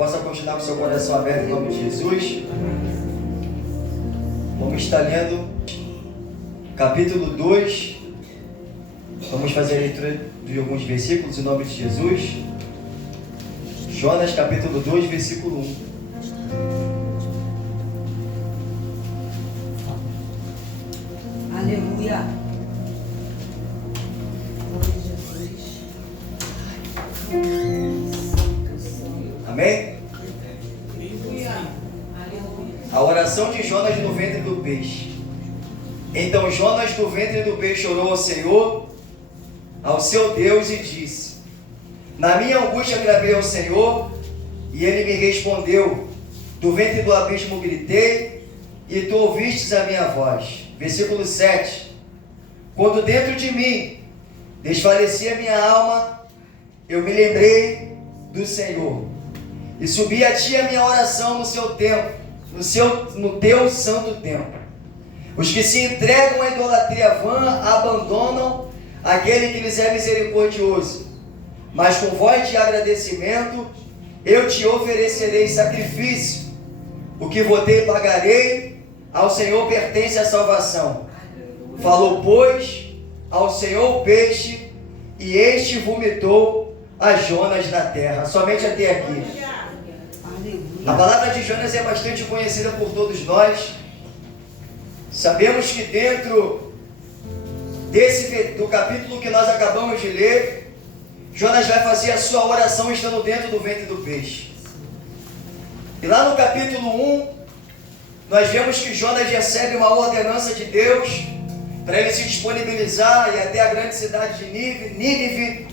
Possa continuar com seu coração aberto em nome de Jesus. Vamos estar lendo capítulo 2. Vamos fazer a leitura de alguns versículos em nome de Jesus. Jonas capítulo 2, versículo 1. Aleluia. Amém? A oração de Jonas no ventre do peixe. Então Jonas do ventre do peixe orou ao Senhor, ao seu Deus, e disse: na minha angústia clamei ao Senhor, e Ele me respondeu. Do ventre do abismo gritei, e tu ouvistes a minha voz. Versículo 7. Quando dentro de mim desfalecia minha alma, eu me lembrei do Senhor, e subi a ti a minha oração no seu templo, no teu santo templo. Os que se entregam à idolatria vã abandonam aquele que lhes é misericordioso. Mas com voz de agradecimento eu te oferecerei sacrifício. O que votei pagarei, ao Senhor pertence a salvação. Falou, pois, ao Senhor o peixe, e este vomitou a Jonas na terra. Somente até aqui. A palavra de Jonas é bastante conhecida por todos nós. Sabemos que dentro do capítulo que nós acabamos de ler, Jonas vai fazer a sua oração estando dentro do ventre do peixe. E lá no capítulo 1, nós vemos que Jonas recebe uma ordenança de Deus para ele se disponibilizar e ir até a grande cidade de Nínive.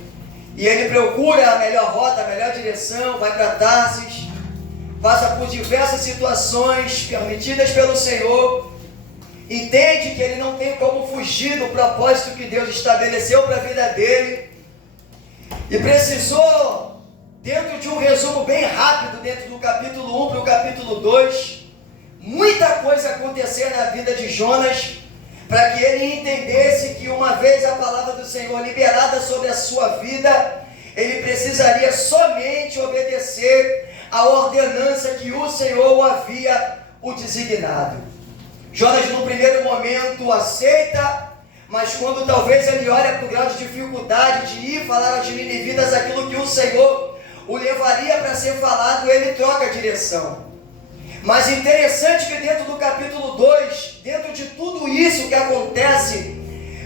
E ele procura a melhor rota, a melhor direção, vai para Tarsis, passa por diversas situações permitidas pelo Senhor, entende que ele não tem como fugir do propósito que Deus estabeleceu para a vida dele, e precisou, dentro de um resumo bem rápido, dentro do capítulo 1 para o capítulo 2, muita coisa acontecer na vida de Jonas, para que ele entendesse que uma vez a palavra do Senhor liberada sobre a sua vida, ele precisaria somente obedecer a ordenança que o Senhor havia o designado. Jonas no primeiro momento aceita, mas quando talvez ele olha para o grau de dificuldade de ir falar aos ninivitas aquilo que o Senhor o levaria para ser falado, ele troca a direção. Mas interessante que dentro do capítulo 2, dentro de tudo isso que acontece,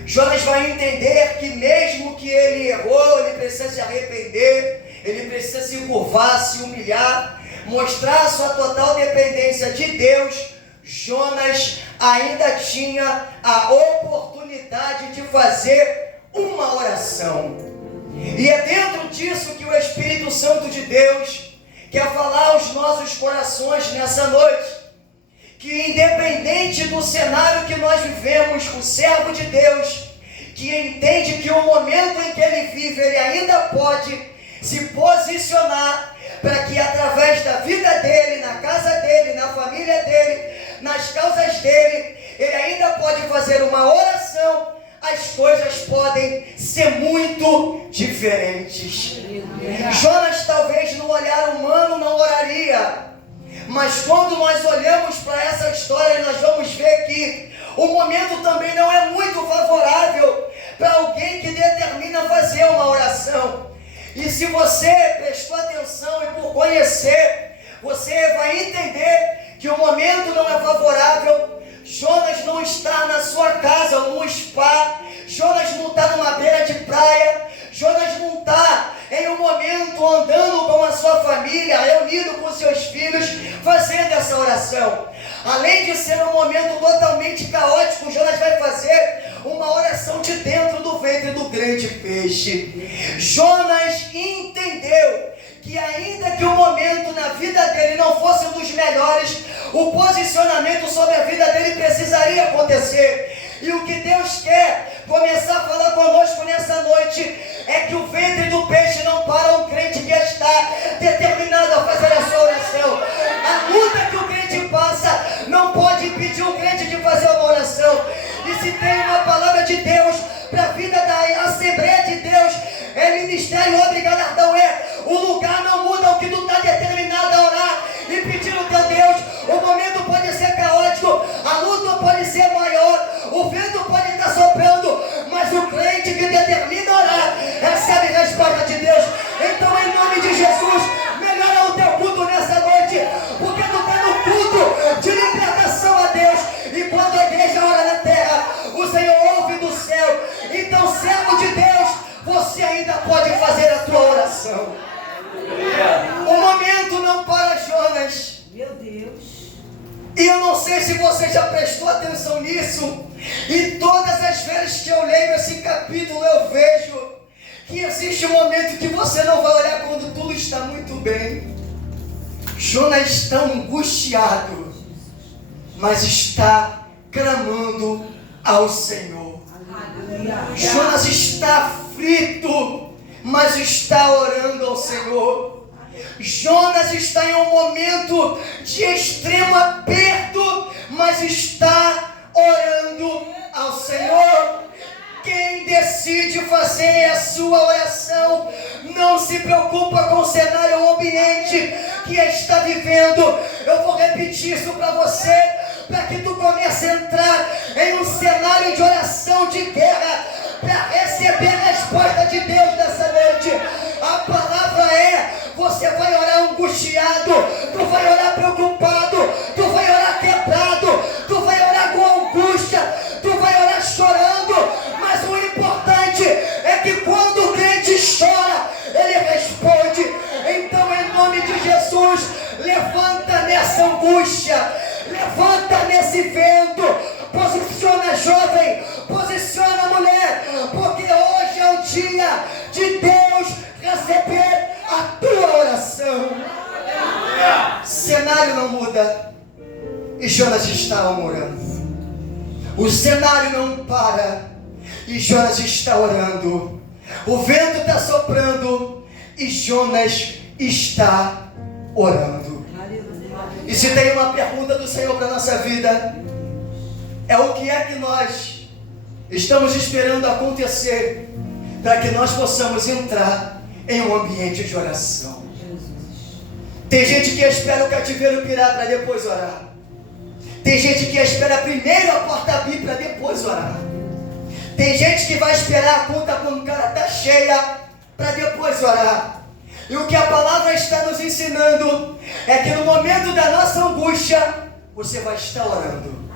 Jonas vai entender que mesmo que ele errou, ele precisa se arrepender, ele precisa se curvar, se humilhar, mostrar sua total dependência de Deus. Jonas ainda tinha a oportunidade de fazer uma oração. E é dentro disso que o Espírito Santo de Deus quer falar aos nossos corações nessa noite. Que independente do cenário que nós vivemos, o servo de Deus, que entende que o momento em que ele vive, ele ainda pode se posicionar para que através da vida dele, na casa dele, na família dele, nas causas dele, ele ainda pode fazer uma oração, as coisas podem ser muito diferentes. Jonas talvez no olhar humano não oraria, mas quando nós olhamos para essa história, nós vamos ver que o momento também não é muito favorável para alguém que determina fazer uma oração. E se você prestou atenção e por conhecer, você vai entender que o momento não é favorável. Jonas não está na sua casa, num spa. Jonas não está numa beira de praia. Jonas não está em um momento andando com a sua família, reunido com seus filhos, fazendo essa oração. Além de ser um momento totalmente caótico, Jonas vai fazer uma oração de dentro do ventre do grande peixe. Jonas entendeu que ainda que o momento na vida dele não fosse um dos melhores, o posicionamento sobre a vida dele precisaria acontecer. E o que Deus quer começar a falar conosco nessa noite é que o ventre do peixe não para um crente que está determinado a fazer a sua oração. A luta que o crente passa não pode impedir o crente de fazer uma oração. E se tem uma palavra de Deus para a vida da Assembleia de Deus, é ministério, obra e galardão, o lugar não muda, o que tu está determinado a isso. E todas as vezes que eu leio esse capítulo, eu vejo que existe um momento que você não vai olhar quando tudo está muito bem. Jonas está angustiado, mas está clamando ao Senhor. Jonas está aflito, mas está orando ao Senhor. Jonas está em um momento de extremo aperto, mas está orando ao Senhor. Quem decide fazer a sua oração não se preocupa com o cenário ou ambiente que está vivendo. Eu vou repetir isso para você, para que tu comece a entrar em um cenário de oração de guerra, para receber a resposta de Deus nessa noite. A palavra é: você vai orar angustiado, tu vai orar preocupado, tu vai orar quebrado, tu vai orar com angústia, tu vai orar chorando. Mas o importante é que quando o crente chora, ele responde. Então, em nome de Jesus, levanta nessa angústia, levanta nesse vento, posiciona jovem, posiciona mulher, porque hoje é o dia de Deus receber a tua oração. Cenário não muda e Jonas está orando. O cenário não para e Jonas está orando. O vento está soprando e Jonas está orando. E se tem uma pergunta do Senhor para a nossa vida, é o que é que nós estamos esperando acontecer para que nós possamos entrar em um ambiente de oração. Tem gente que espera o cativeiro pirar para depois orar. Tem gente que espera primeiro a porta abrir para depois orar. Tem gente que vai esperar a conta bancária estar cheia para depois orar. E o que a palavra está nos ensinando é que no momento da nossa angústia, você vai estar orando.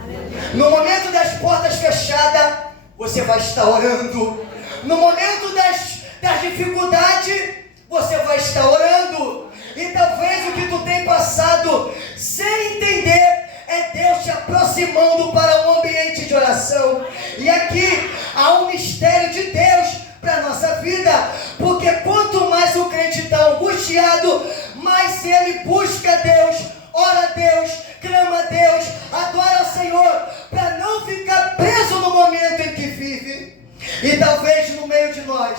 No momento das portas fechadas, você vai estar orando. No momento das dificuldades, você vai estar orando. E talvez o que tu tem passado sem entender é Deus te aproximando para um ambiente de oração. E aqui há um mistério de Deus para a nossa vida, porque quanto mais o crente está angustiado, mais ele busca Deus, ora a Deus, clama a Deus, adora ao Senhor, para não ficar preso no momento em que vive. E talvez no meio de nós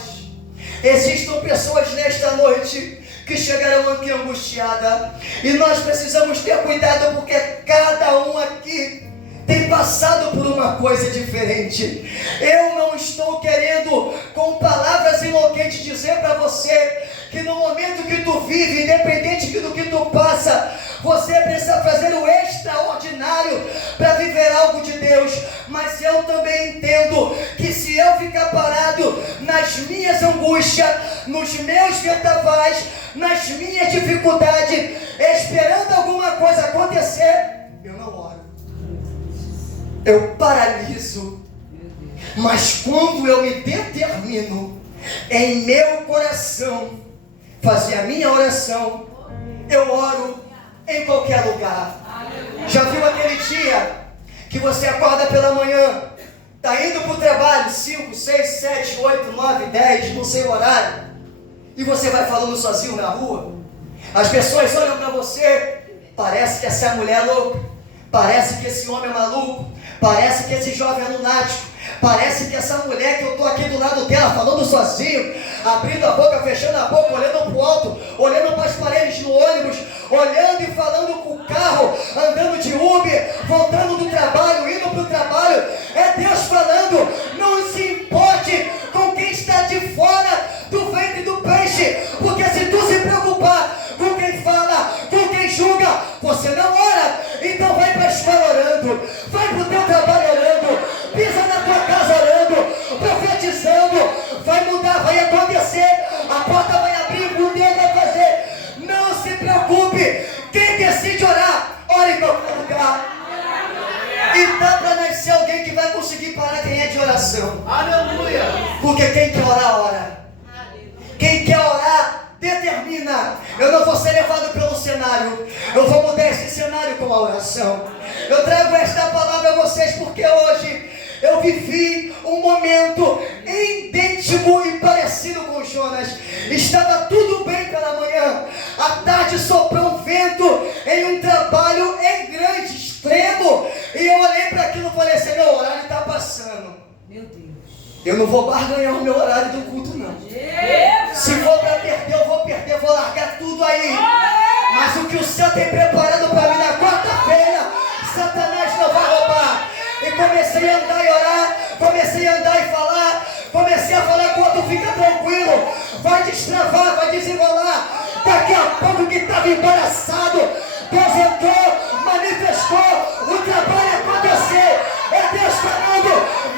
existam pessoas nesta noite que chegarão aqui angustiada, e nós precisamos ter cuidado, porque cada um aqui tem passado por uma coisa diferente. Eu não estou querendo com palavras eloquentes dizer para você que no momento que tu vive, independente do que tu passa, você precisa fazer o extraordinário para viver algo de Deus. Mas eu também entendo que se eu ficar parado nas minhas angústias, nos meus vendavais, nas minhas dificuldades, esperando alguma coisa acontecer, eu não oro, eu paraliso. Mas quando eu me determino em meu coração fazer a minha oração, eu oro em qualquer lugar. Já viu aquele dia que você acorda pela manhã, está indo para o trabalho, 5, 6, 7, 8, 9, 10, não sei o horário, e você vai falando sozinho na rua? As pessoas olham para você, parece que essa mulher é louca, parece que esse homem é maluco, parece que esse jovem é lunático, parece que essa mulher que eu estou aqui do lado dela falando sozinho, abrindo a boca, fechando a boca, olhando para o alto, olhando para as paredes do ônibus, olhando e falando com o carro, andando de Uber, voltando do trabalho, indo para o trabalho. É Deus falando: não se importe com quem está de fora do ventre do peixe, porque se tu se preocupar com quem fala, com quem julga, você não ora. Então vai para a escola orando, vai para o teu trabalho orando, pisa na tua casa orando, profetizando. Vai mudar, vai acontecer, a porta vai abrir, o Deus vai fazer. Não se preocupe, quem decide orar, ora em qualquer lugar. E dá para nascer alguém que vai conseguir parar quem é de oração. Aleluia! Porque quem quer orar, ora. Quem quer orar, determina. Eu não vou ser levado pelo cenário, eu vou mudar esse cenário com a oração. Eu trago esta palavra a vocês porque hoje eu vivi um momento idêntico e parecido com Jonas. Estava tudo bem pela manhã. À tarde soprou um vento em um trabalho em grande, extremo. E eu olhei para aquilo e falei assim, meu horário está passando. Meu Deus. Eu não vou barganhar o meu horário do culto, não. Se for para perder, eu vou perder, vou largar tudo aí. Mas o que o céu tem preparado para mim na quarta-feira, Satanás não vai roubar. E comecei a andar e orar, comecei a andar e falar, comecei a falar com o outro, fica tranquilo, vai destravar, vai desenrolar. Daqui a pouco que estava embaraçado, Deus entrou, manifestou, o trabalho aconteceu. É Deus falando,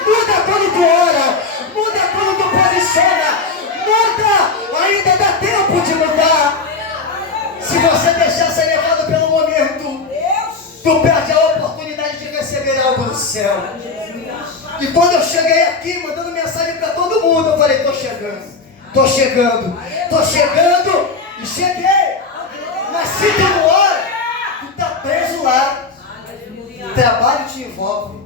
muda quando tu ora, muda quando tu posiciona, muda, ainda dá tempo de mudar. Se você deixar ser levado pelo momento, tu perde a oportunidade de receber algo do céu. E quando eu cheguei aqui, mandando mensagem para todo mundo, eu falei, tô chegando, e cheguei. Mas se tu não ora, tu tá preso lá. Trabalho te envolve.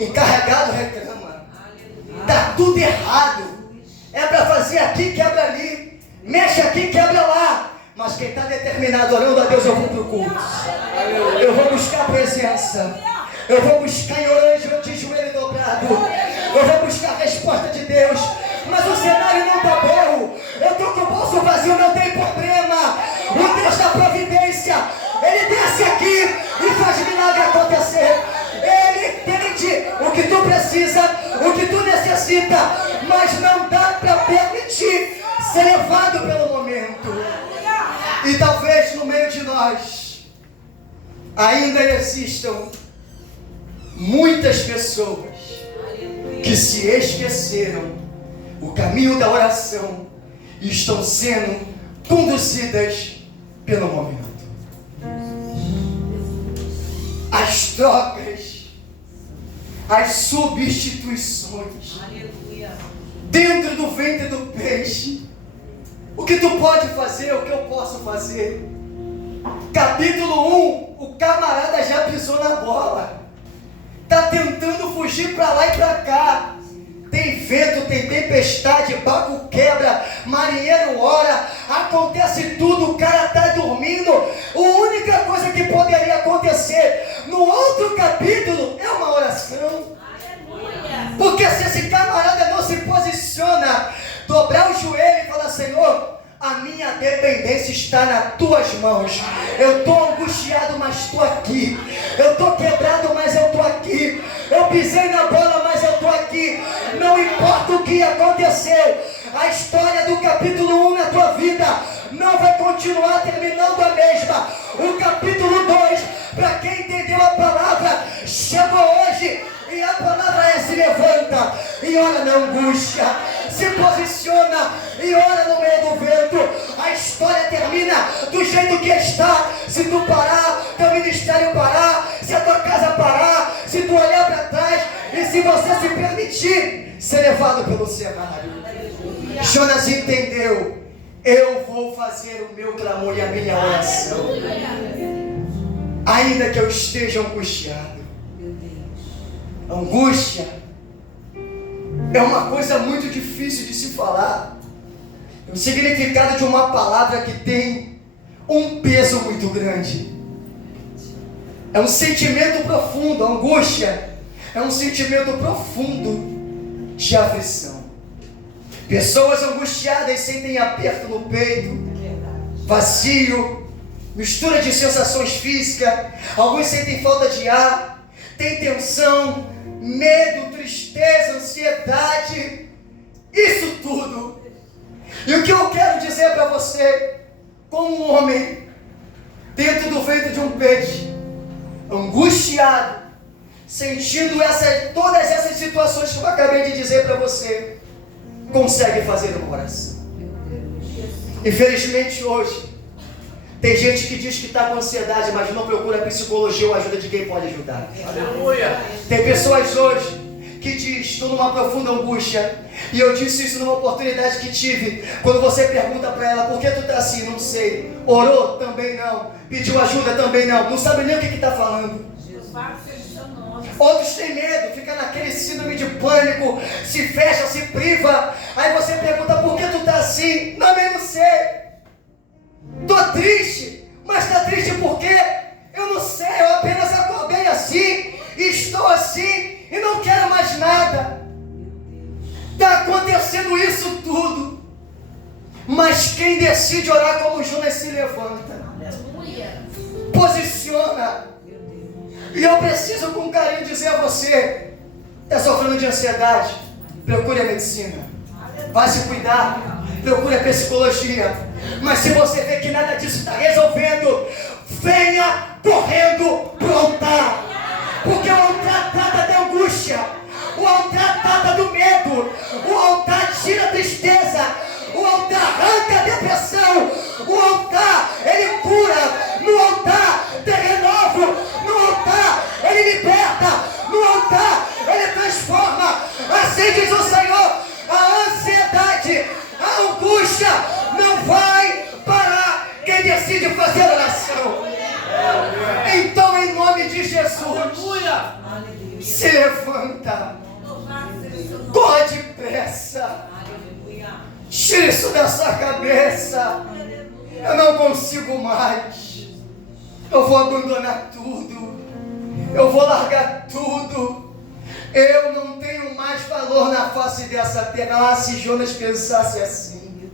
Encarregado reclama. Tá tudo errado. É para fazer aqui, quebra ali. Mexe aqui, quebra lá. Mas quem está determinado orando a Deus, eu vou para o culto. Eu vou buscar a presença. Eu vou buscar em orando de joelho dobrado. Eu vou buscar a resposta de Deus. Mas o cenário não está bom. Eu estou com o bolso vazio, não tem problema. O Deus da providência, Ele desce aqui e faz milagre acontecer. Ele entende o que tu precisa, o que tu necessita. Mas não dá para permitir ser levado pelo momento. E talvez no meio de nós ainda existam muitas pessoas que se esqueceram o caminho da oração e estão sendo conduzidas pelo momento. As trocas, as substituições dentro do ventre do peixe. O que tu pode fazer, o que eu posso fazer? Capítulo 1, o camarada já pisou na bola. Está tentando fugir para lá e para cá. Tem vento, tem tempestade, barco quebra, marinheiro ora, acontece tudo, o cara está dormindo. A única coisa que poderia acontecer no outro capítulo é uma oração. Porque se esse camarada não se posiciona, dobrar o joelho e falar, Senhor, a minha dependência está nas tuas mãos. Eu estou angustiado, mas estou aqui. Eu estou quebrado, mas eu estou aqui. Eu pisei na bola, mas eu estou aqui. Não importa o que aconteceu, a história do capítulo 1 na tua vida não vai continuar terminando a mesma. O capítulo 2, para quem entendeu a palavra, chegou hoje. E a palavra é: se levanta e ora na angústia, se posiciona e ora no meio do vento. A história termina do jeito que está. Se tu parar, teu ministério parar, se a tua casa parar, se tu olhar para trás e se você se permitir ser levado pelo cenário. Jonas entendeu: eu vou fazer o meu clamor e a minha oração, ainda que eu esteja angustiado. Angústia é uma coisa muito difícil de se falar. O significado de uma palavra que tem um peso muito grande. É um sentimento profundo. A angústia é um sentimento profundo de aflição. Pessoas angustiadas sentem aperto no peito, vazio, mistura de sensações físicas. Alguns sentem falta de ar, tem tensão, medo, tristeza, ansiedade, isso tudo. E o que eu quero dizer para você, como um homem dentro do ventre de um peixe, angustiado, sentindo todas essas situações que eu acabei de dizer para você, consegue fazer uma oração. Infelizmente hoje tem gente que diz que está com ansiedade, mas não procura psicologia ou ajuda de quem pode ajudar. Aleluia. Tem pessoas hoje que diz: estou numa profunda angústia, E eu disse isso numa oportunidade que tive. Quando você pergunta para ela, por que tu está assim? Não sei. Orou? Também não. Pediu ajuda? Também não. Não sabe nem o que está falando. Outros têm medo, fica naquele síndrome de pânico, se fecha, se priva. Aí você pergunta, por que tu está assim? Também não sei. Estou triste, mas está triste por quê? Eu não sei, eu apenas acordei assim, estou assim e não quero mais nada. Está acontecendo isso tudo. Mas quem decide orar como Jonas se levanta. Posiciona. E eu preciso com carinho dizer a você, está sofrendo de ansiedade, procure a medicina. Vai se cuidar, procure a psicologia. Mas se você vê que nada disso está resolvendo, venha correndo para o altar. Porque o altar trata da angústia, o altar trata do medo, o altar tira a tristeza, o altar arranca a depressão, o altar ele cura, no altar tem renovo, no altar ele liberta, no altar ele transforma. Assim diz o Senhor, a ansiedade, a angústia não vai parar quem decide fazer oração. Então, em nome de Jesus, se levanta, corre depressa, tira isso da sua cabeça. Eu não consigo mais, eu vou abandonar tudo, eu vou largar tudo, eu não tenho mais valor na face dessa terra. Se Jonas pensasse assim,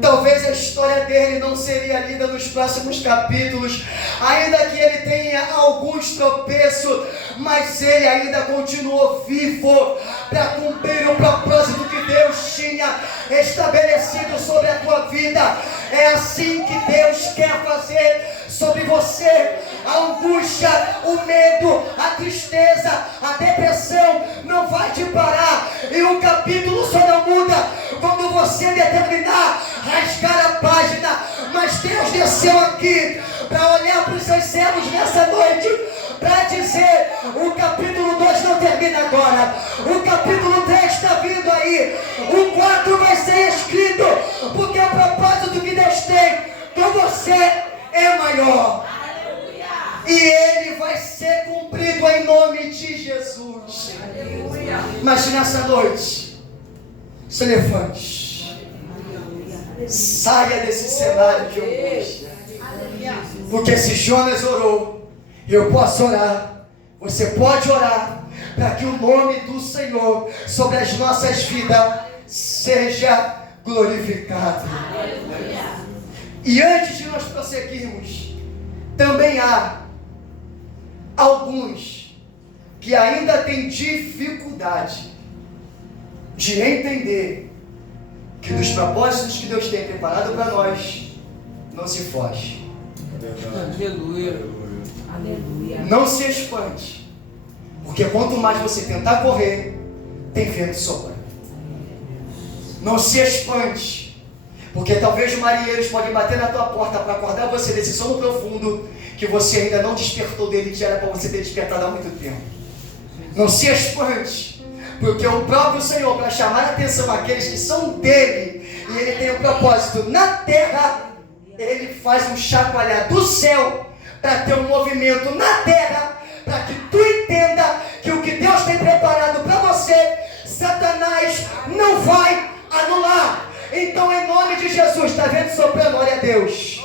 talvez a história dele não seria lida nos próximos capítulos, ainda que ele tenha alguns tropeços, mas ele ainda continuou vivo para cumprir o propósito que Deus tinha estabelecido sobre a tua vida. É assim que Deus quer fazer sobre você. A angústia, o medo, a tristeza, a depressão não vai te parar, e o capítulo só não muda quando você determinar rasgar a página. Mas Deus desceu aqui para olhar para os seus servos nessa noite, para dizer, o capítulo 2 não termina agora, o capítulo 3 está vindo aí, o 4 vai ser escrito, porque o propósito que Deus tem com você é maior. E ele vai ser cumprido em nome de Jesus. Aleluia. Mas nessa noite, se levante, saia desse cenário de angústia. Porque se Jonas orou, eu posso orar, você pode orar, para que o nome do Senhor sobre as nossas vidas seja glorificado. Aleluia. E antes de nós prosseguirmos, também há alguns que ainda têm dificuldade de entender que dos propósitos que Deus tem preparado para nós, não se foge. Aleluia. Não se espante, porque quanto mais você tentar correr, tem vento soprando. Não se espante, porque talvez os marinheiros podem bater na tua porta para acordar você desse sono profundo que você ainda não despertou dele, que já era para você ter despertado há muito tempo. Não se espante, porque o próprio Senhor, para chamar a atenção àqueles que são dele, e ele tem um propósito na terra, ele faz um chacoalhar do céu para ter um movimento na terra, para que tu entenda que o que Deus tem preparado para você, Satanás não vai anular. Então, em nome de Jesus, está vendo soprando? Glória a Deus.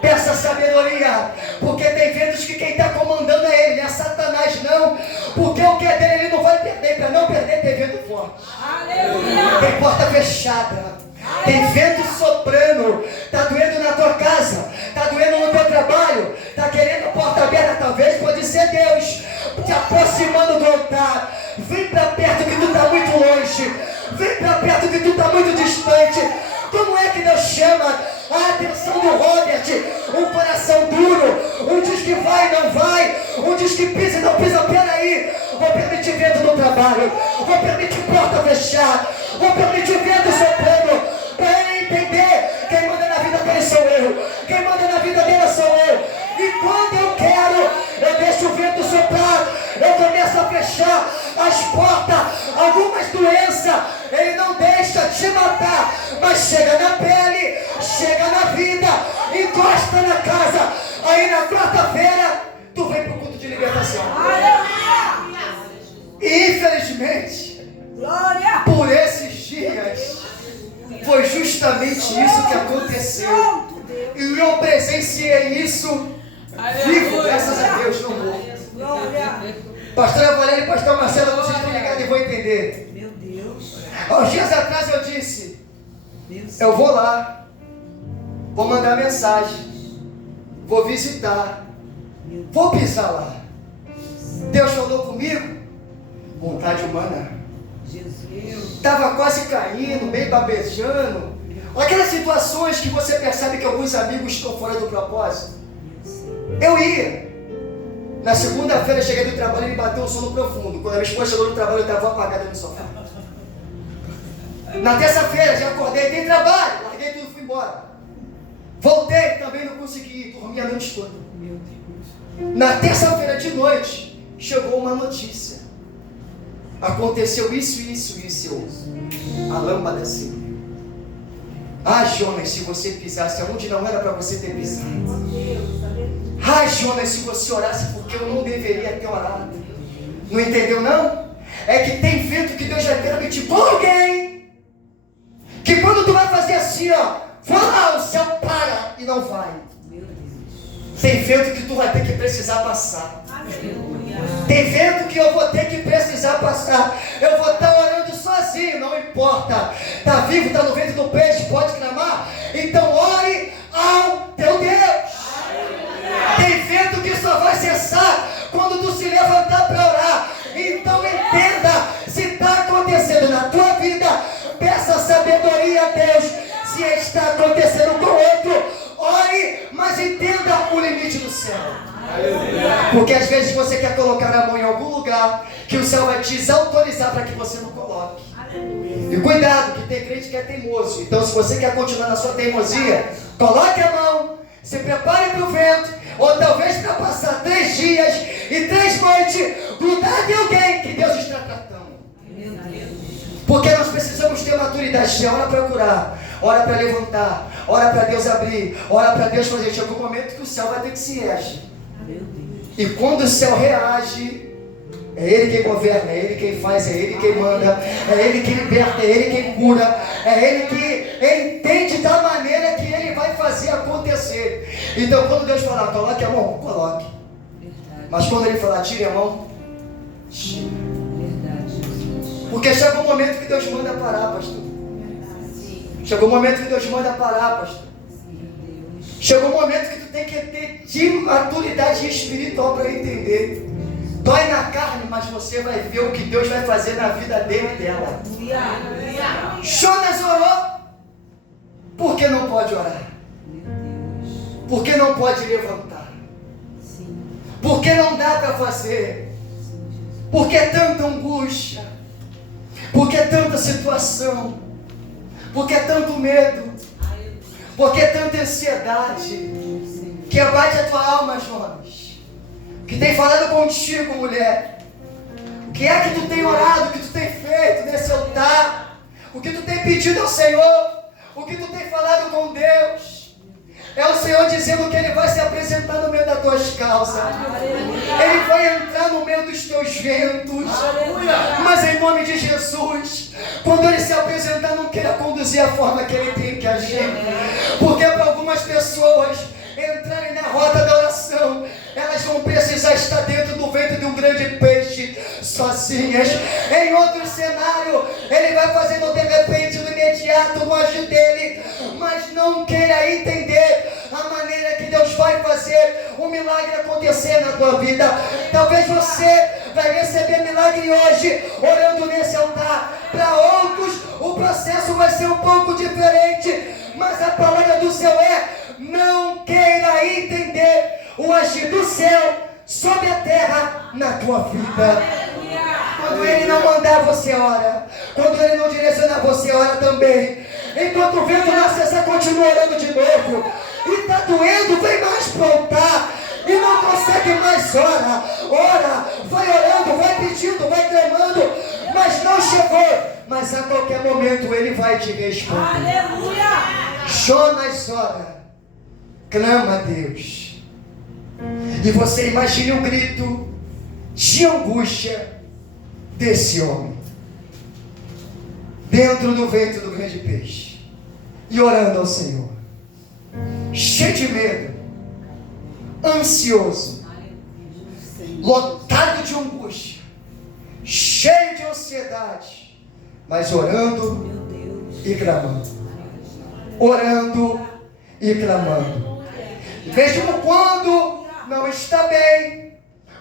Peça sabedoria, porque tem ventos que quem está comandando é ele, não é Satanás não, porque o que é dele ele não vai perder. Para não perder tem vento forte. Aleluia. Tem porta fechada, tem vento soprando, está doendo na tua casa, está doendo no teu trabalho, está querendo porta aberta, talvez pode ser Deus te aproximando do altar. Vem para perto que tu está muito longe, vem para perto que tu está muito distante. Como é que Deus chama a atenção do Robert? Um coração duro, um diz que vai e não vai, um diz que pisa e não pisa. Peraí, vou permitir vento no trabalho, vou permitir porta fechada, vou permitir vento soprando, para ele entender, quem manda na vida dele sou eu, quem manda na vida dele sou eu. E quando eu quero, eu deixo o vento soprar, eu começo a a fechar as portas, algumas doenças, Ele não deixa te matar, mas chega na pele, chega na vida, encosta na casa. Aí na quarta-feira, tu vem pro culto de libertação. E infelizmente, por esses dias, foi justamente isso que aconteceu. E eu presenciei isso vivo, graças a Deus, não morro. Pastora Valéria e pastor Marcelo, vocês estão ligados e vão entender. Meu Deus. Há uns dias atrás eu disse, eu vou lá, vou mandar mensagem, vou visitar, vou pisar lá. Deus falou comigo, vontade humana. Estava quase caindo, meio babejando. Aquelas situações que você percebe que alguns amigos estão fora do propósito. Eu ia. Na segunda-feira cheguei do trabalho e me bateu um sono profundo. Quando a minha esposa chegou no trabalho, eu estava apagado no sofá. Na terça-feira já acordei, tem trabalho, larguei tudo e fui embora. Voltei, também não consegui, dormi a noite toda. Na terça-feira de noite, chegou uma notícia. Aconteceu isso. A lâmpada acendeu. Ah, Jonas, se você pisasse aonde não era para você ter pisado. Ah, Jonas, se você orasse porque eu não deveria ter orado. Não entendeu, não? É que tem vento que Deus vai permitir por alguém. Que quando tu vai fazer assim, ó, vai lá, o céu para e não vai. Tem vento que tu vai ter que precisar passar. Tem vento que eu vou ter que precisar passar. Eu vou estar orando sozinho, não importa. Está vivo, está no ventre do peixe, pode clamar. Então ore ao teu Deus. Tem vento que só vai cessar quando tu se levantar para orar. Então entenda, se está acontecendo na tua vida, peça sabedoria a Deus. Se está acontecendo com outro, ore, mas entenda o limite do céu. Porque às vezes você quer colocar a mão em algum lugar que o céu vai te desautorizar para que você não coloque. E cuidado, que tem crente que é teimoso. Então se você quer continuar na sua teimosia, coloque a mão, se prepare para o vento, ou talvez para passar 3 dias e 3 noites grudado em alguém que Deus está tratando. Porque nós precisamos ter maturidade. Hora para curar, hora para levantar, hora para Deus abrir, hora para Deus fazer. Chega um momento que o céu vai ter que se reagir. E quando o céu reage, é Ele quem governa, é Ele quem faz, é Ele quem manda, é Ele quem liberta, é Ele quem cura, é Ele que entende da maneira que Ele vai fazer acontecer. Então quando Deus falar, coloque a mão, coloque. Mas quando Ele falar, tire a mão, tire. Porque chega um momento que Deus manda parar, pastor. Chegou um momento que Deus manda parar, pastor. Chegou um momento que tu tem que ter de maturidade espiritual para entender. Dói na carne, mas você vai ver o que Deus vai fazer na vida dele e dela. Jonas orou. Por que não pode orar? Por que não pode levantar? Por que não dá para fazer? Por que tanta angústia? Por que tanta situação? Por que tanto medo? Por que tanta ansiedade que abate a tua alma, Jonas? Que tem falado contigo, mulher? O que é que tu tem orado? O que tu tem feito nesse altar? O que tu tem pedido ao Senhor? O que tu tem falado com Deus? É o Senhor dizendo que Ele vai se apresentar no meio das tuas causas. Ele vai entrar no meio dos teus ventos. Mas em nome de Jesus, quando Ele se apresentar, não queira conduzir a forma que Ele tem que agir. Porque para algumas pessoas entrarem na rota da oração, elas vão precisar estar dentro do ventre de um grande peixe, sozinhas. Em outro cenário, Ele vai fazendo de repente, no imediato, o agir dele. Mas não queira entender a maneira que Deus vai fazer um milagre acontecer na tua vida. Talvez você vai receber milagre hoje, orando nesse altar. Para outros, o processo vai ser um pouco diferente. Mas a palavra do céu é: não queira entender o agir do céu sobre a terra na tua vida. Quando Ele não mandar, você ora. Quando Ele não direcionar, você ora também. Enquanto o vento não cessar, continua orando de novo. E está doendo, vem mais para o altar. E não consegue mais Jonas ora, vai orando, vai pedindo, vai clamando, mas não chegou. Mas a qualquer momento ele vai te responder. Aleluia! Jonas ora, clama a Deus. E você imagine o grito de angústia desse homem dentro do ventre do grande peixe e orando ao Senhor, cheio de medo, ansioso, lotado de angústia, cheio de ansiedade, mas orando e clamando, orando e clamando. Mesmo quando não está bem,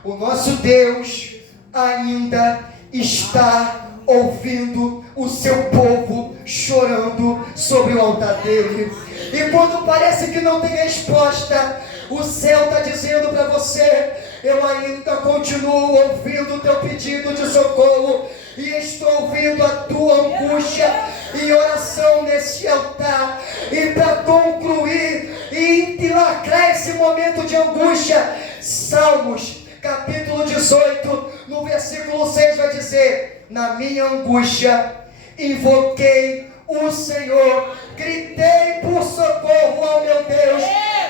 o nosso Deus ainda está ouvindo o seu povo chorando sobre o altar dele. E quando parece que não tem resposta, o céu está dizendo para você: eu ainda continuo ouvindo o teu pedido de socorro, e estou ouvindo a tua angústia e oração nesse altar. E para concluir e lacrar esse momento de angústia, Salmos capítulo 18, no versículo 6 vai dizer: na minha angústia invoquei o Senhor, gritei por socorro ao meu Deus,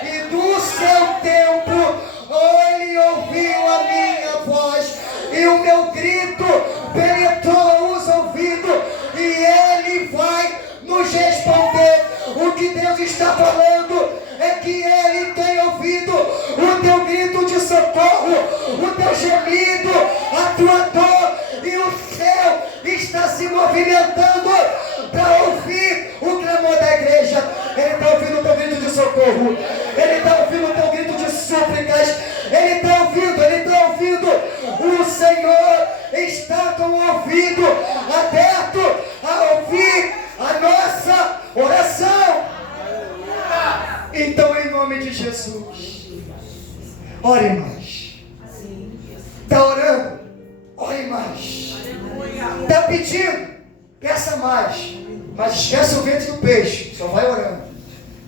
e do seu templo ele ouviu a minha voz, e o meu grito penetrou os ouvidos, e ele vai nos responder. O que Deus está falando é que ele tem ouvido o teu grito de socorro, o teu gemido, a tua dor, e o céu está se movimentando para ouvir o clamor da igreja. Ele está ouvindo o teu grito de socorro, ele está ouvindo o teu grito de súplicas, ele está ouvindo. O Senhor está com o ouvido aberto a ouvir a nossa oração. Então, em nome de Jesus, ore mais. Está orando? Ore mais. Está pedindo? Peça mais. Mas esquece o ventre do peixe. Só vai orando.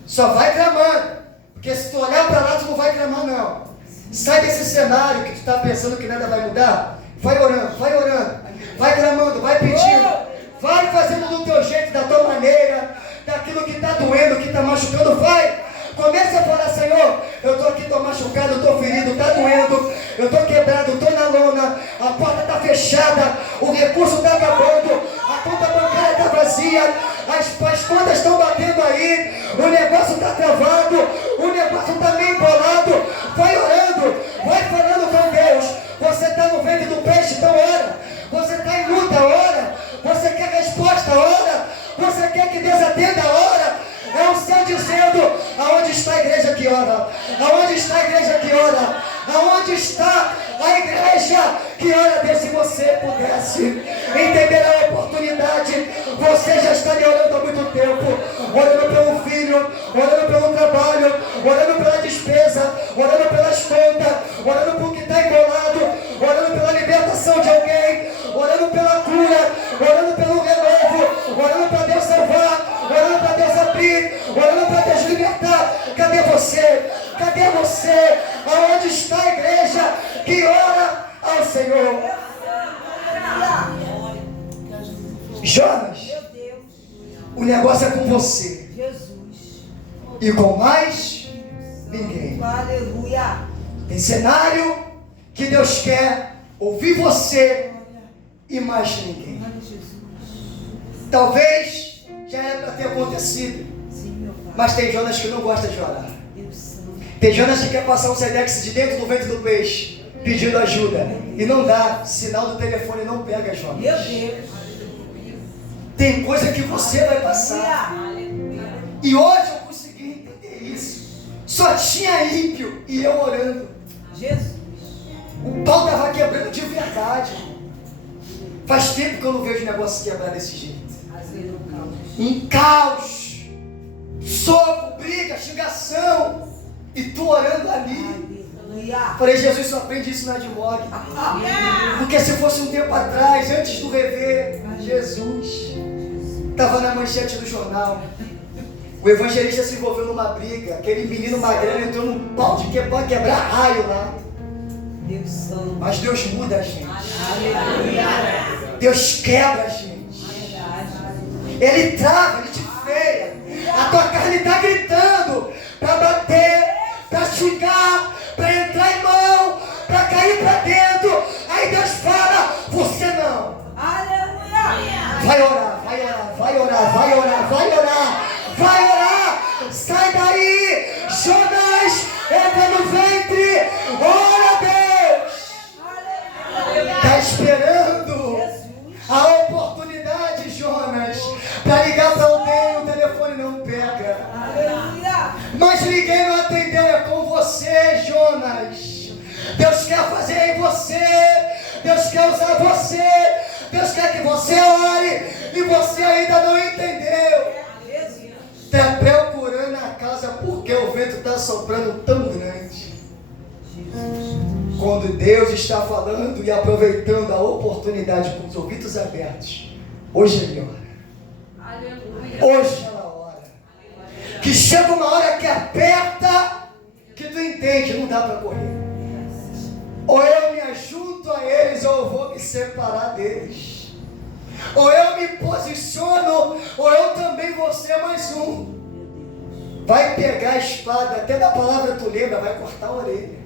Só vai clamando. Porque se tu olhar para lá, tu não vai clamar, não. Sai desse cenário que tu está pensando que nada vai mudar. Vai orando, vai orando. Vai clamando, vai pedindo. Vai fazendo do teu jeito, da tua maneira, daquilo que está doendo, que está machucando. Vai. Comece a falar: Senhor, eu estou aqui, estou machucado, estou ferido, está doendo, eu estou quebrado, estou na lona, a porta está fechada, o recurso está acabando, a conta bancária está vazia, as contas estão batendo aí, o negócio está travado, o negócio está meio embolado. Vai orando, vai falando com Deus. Você está no ventre do peixe, então ora. Você está em luta, ora. Você quer resposta, ora. Você quer que Deus atenda, ora. É o céu dizendo: aonde está a igreja que ora? Aonde está a igreja que ora? Aonde está a igreja que ora? Deus, se você pudesse entender a oportunidade, você já estaria orando há muito tempo, orando pelo filho, orando pelo trabalho, orando pela despesa, orando pelas contas, orando por que está embolado, orando pela libertação de alguém, orando pela cura, orando pelo renovo, orando para Deus salvar, orando para Deus abrir, orando para Deus libertar. Cadê você? Cadê você? Aonde está a igreja que ora ao Senhor? Jonas, o negócio é com você e com mais ninguém. Tem cenário que Deus quer ouvir você e mais ninguém. Talvez já era para ter acontecido, mas tem Jonas que não gosta de orar. Tem Jonas que quer passar um Sedex de dentro do ventre do peixe, pedindo ajuda, e não dá, sinal do telefone não pega, Jonas. Meu Deus. Tem coisa que você vai passar. E hoje eu consegui entender isso. Só tinha ímpio e eu orando. Jesus. O pau estava quebrando de verdade. Faz tempo que eu não vejo o negócio quebrar desse jeito. Em caos, soco, briga, xingação, e tu orando ali. Falei: Jesus, só aprende isso na Admog. Porque se fosse um tempo atrás, antes do rever, Jesus estava na manchete do jornal. O evangelista se envolveu numa briga, aquele menino magrelo entrou num pau de quebrar raio lá. Deus santo. Mas Deus muda a gente. Aleluia. Deus quebra a gente. Ele trava, ele te freia. A tua carne está gritando para bater, para xingar, para entrar em mão, para cair para dentro. Aí Deus fala, você não. Aleluia. Vai orar, vai orar, vai orar, vai orar, vai orar, vai orar. Sai daí, Jonas, entra no ventre. Ora, Deus. Está esperando a oportunidade, Jonas, para ligar para alguém, o telefone não pega. Aleluia. Mas ninguém vai atender, é com você, Jonas. Deus quer fazer em você, Deus quer usar você, Deus quer que você ore e você ainda não entendeu. Está procurando a casa porque o vento está soprando tão grande. Quando Deus está falando e aproveitando a oportunidade com os ouvidos abertos, hoje Ele ora. Aleluia. Hoje ela ora. Que chega uma hora que aperta, que tu entende, não dá para correr. Ou eu me ajunto a eles, ou eu vou me separar deles. Ou eu me posiciono, ou eu também vou ser mais um. Vai pegar a espada, até da palavra tu lembra, vai cortar a orelha.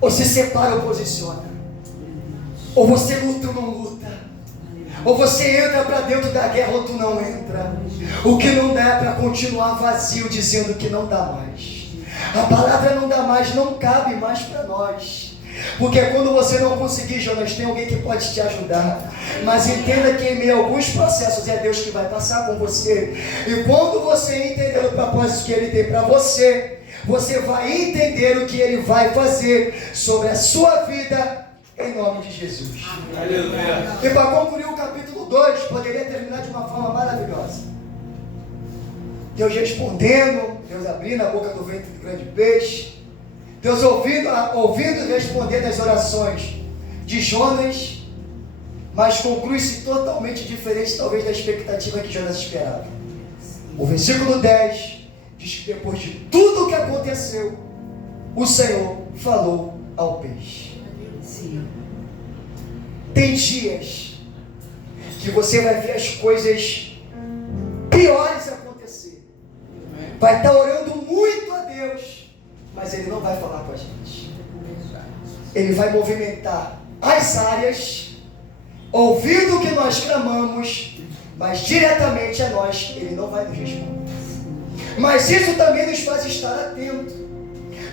Ou se separa ou posiciona. Ou você luta ou não luta. Ou você entra para dentro da guerra ou tu não entra. O que não dá é para continuar vazio, dizendo que não dá mais. A palavra não dá mais, não cabe mais para nós. Porque quando você não conseguir, Jonas, tem alguém que pode te ajudar. Mas entenda que em meio a alguns processos é Deus que vai passar com você. E quando você entender o propósito que Ele tem para você, você vai entender o que Ele vai fazer sobre a sua vida, em nome de Jesus. Aleluia. E para concluir o capítulo 2, poderia terminar de uma forma maravilhosa. Deus respondendo, Deus abrindo a boca do ventre do grande peixe, Deus ouvindo e respondendo as orações de Jonas, mas conclui-se totalmente diferente, talvez, da expectativa que Jonas esperava. O versículo 10 diz que depois de tudo o que aconteceu, o Senhor falou ao peixe. Tem dias que você vai ver as coisas piores acontecer. Vai estar orando muito a Deus, mas Ele não vai falar com a gente. Ele vai movimentar as áreas, ouvindo o que nós clamamos, mas diretamente a nós Ele não vai nos responder. Mas isso também nos faz estar atentos,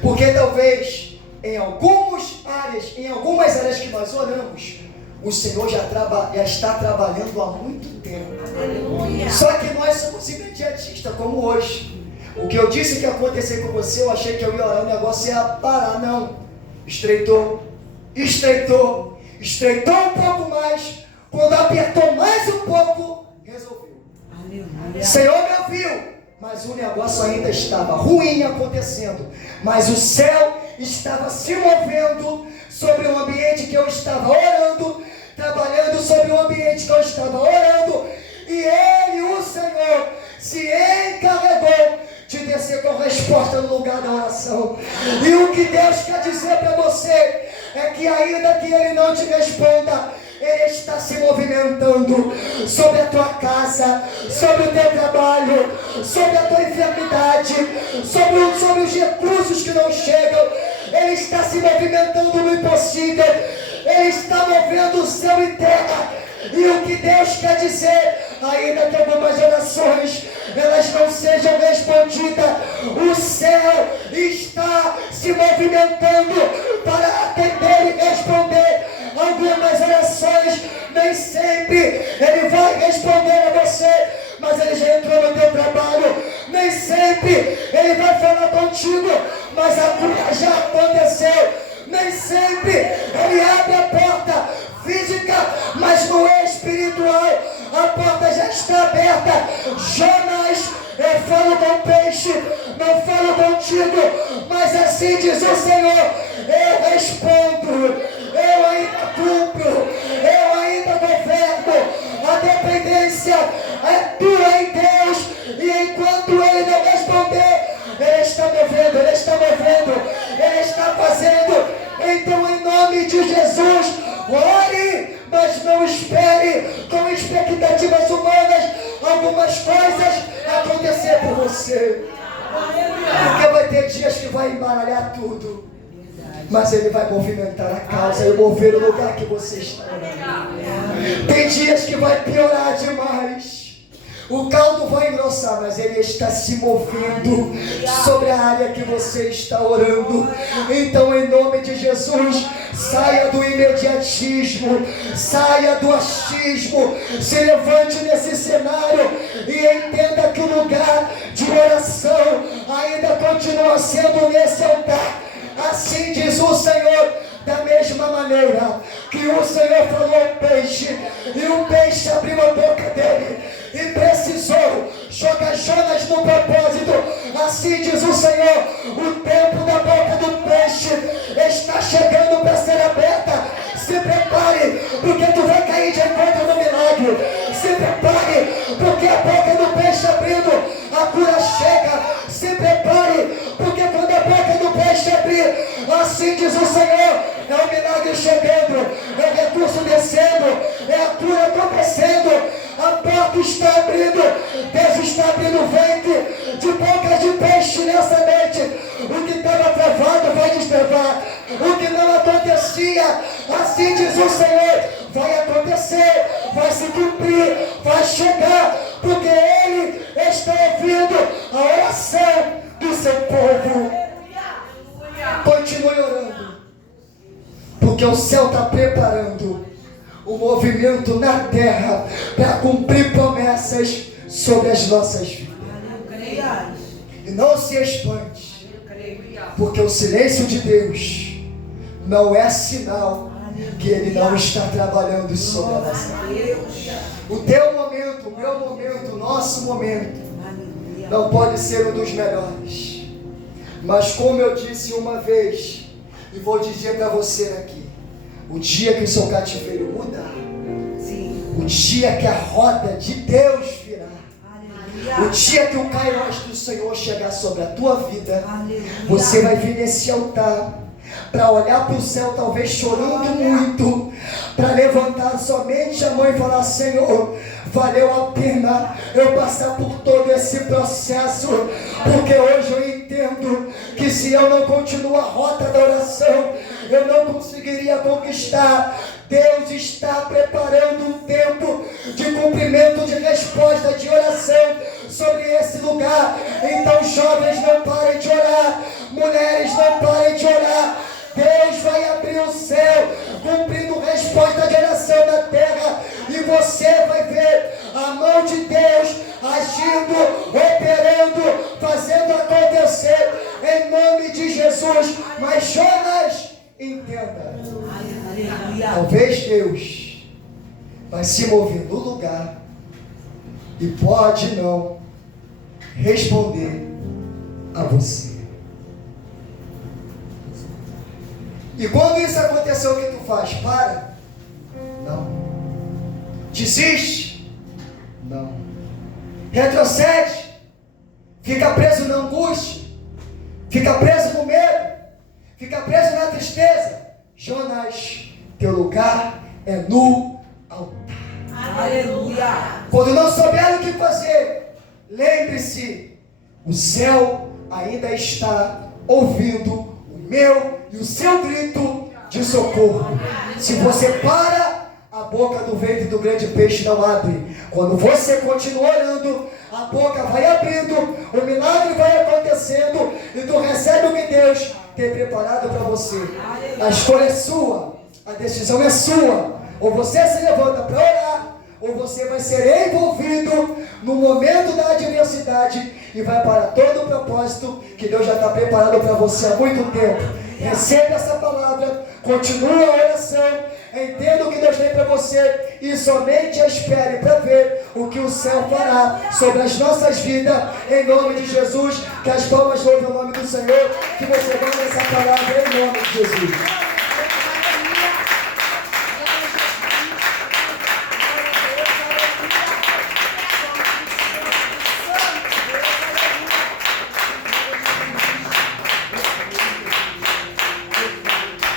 porque talvez em algumas áreas que nós oramos, o Senhor já está trabalhando há muito tempo. Aleluia. Só que nós somos imediatistas, como hoje. O que eu disse que ia acontecer com você, eu achei que eu ia orar, o negócio ia parar. Não. Estreitou um pouco mais. Quando apertou mais um pouco, resolveu. Aleluia. Senhor me ouviu, mas o negócio ainda estava ruim acontecendo. Mas o céu estava se movendo sobre o ambiente que eu estava orando, trabalhando sobre o ambiente que eu estava orando, e Ele, o Senhor, se encarregou de descer com resposta no lugar da oração. E o que Deus quer dizer para você é que ainda que Ele não te responda, Ele está se movimentando sobre a tua casa, sobre o teu trabalho, sobre a tua enfermidade, sobre os recursos que não chegam. Ele está se movimentando no impossível. Ele está movendo o céu e terra. E o que Deus quer dizer, ainda que algumas orações elas não sejam respondidas, o céu está se movimentando para atender e responder algumas orações. Nem sempre Ele vai responder a você, mas Ele já entrou no teu trabalho. Nem sempre Ele vai falar contigo, mas a cura já aconteceu. Nem sempre Ele abre a porta física, mas no espiritual a porta já está aberta. Jonas, eu falo com o peixe, não falo contigo, mas assim diz o Senhor, eu respondo, eu ainda cumpro, eu ainda governo. A dependência é tua em Deus, e enquanto Ele não responder, Ele está movendo, Ele está fazendo. nome de Jesus, ore, mas não espere com expectativas humanas algumas coisas acontecer por você. Porque vai ter dias que vai embaralhar tudo, mas Ele vai movimentar a causa e mover o lugar que você está orando. Tem dias que vai piorar demais. O caldo vai engrossar, mas Ele está se movendo sobre a área que você está orando. Então, em nome de Jesus, saia do imediatismo, saia do achismo, se levante nesse cenário e entenda que o lugar de oração ainda continua sendo nesse altar. Assim diz o Senhor. Da mesma maneira que o Senhor falou ao peixe, e o peixe abriu a boca dele e precisou jogar Jonas no propósito, assim diz o Senhor, o tempo da boca do peixe está chegando para ser aberta. Se prepare, porque tu vai cair de encontro no milagre. Se prepare, porque a boca do peixe abrindo, a cura chega. Se prepare, porque quando a boca do peixe abrir, assim diz o Senhor, é o milagre chegando, é o recurso descendo, é a cura acontecendo, a porta está abrindo, Deus está abrindo o ventre de bocas de peixe nessa noite. O que estava travado vai destravar, o que não acontecia, assim diz o Senhor, vai acontecer, vai se cumprir, vai chegar, porque Ele está ouvindo a oração do seu povo. Continue orando, porque o céu está preparando o movimento na terra para cumprir promessas sobre as nossas vidas. E não se espante, porque o silêncio de Deus não é sinal que Ele não está trabalhando sobre a nossa vida. O teu momento, o meu momento, o nosso momento não pode ser um dos melhores. Mas como eu disse uma vez, e vou dizer para você aqui, o dia que o seu cativeiro mudar, o dia que a roda de Deus virar, o dia que o Kairos do Senhor chegar sobre a tua vida, você vai vir nesse altar para olhar para o céu, talvez chorando muito, para levantar somente a mão e falar: Senhor, valeu a pena eu passar por todo esse processo, porque hoje eu entendo que se eu não continuo a rota da oração, eu não conseguiria conquistar. Deus está preparando um tempo de cumprimento de resposta de oração sobre esse lugar. Então, jovens, não parem de orar, mulheres, não parem de orar. Deus vai abrir o céu, cumprindo resposta de oração na terra, e você vai ver a mão de Deus agindo, operando, fazendo acontecer, em nome de Jesus. Mas Jonas, entenda, talvez Deus vai se mover no lugar e pode não responder a você. E quando isso aconteceu, o que tu faz? Para? Não. Desiste? Não. Retrocede? Fica preso na angústia? Fica preso no medo? Fica preso na tristeza? Jonas, teu lugar é no altar. Aleluia. Quando não souber o que fazer, lembre-se, o céu ainda está ouvindo o meu e o seu grito de socorro. Se você para, a boca do ventre do grande peixe não abre. Quando você continua orando, a boca vai abrindo, o milagre vai acontecendo, e tu recebe o que Deus tem preparado para você. A escolha é sua, a decisão é sua. Ou você se levanta para orar, ou você vai ser envolvido no momento da adversidade e vai para todo o propósito que Deus já está preparado para você há muito tempo. Receba essa palavra, continue a oração, entenda o que Deus tem para você e somente espere para ver o que o céu fará sobre as nossas vidas, em nome de Jesus. Que as palmas louvem o nome do Senhor, que você guarde essa palavra em nome de Jesus.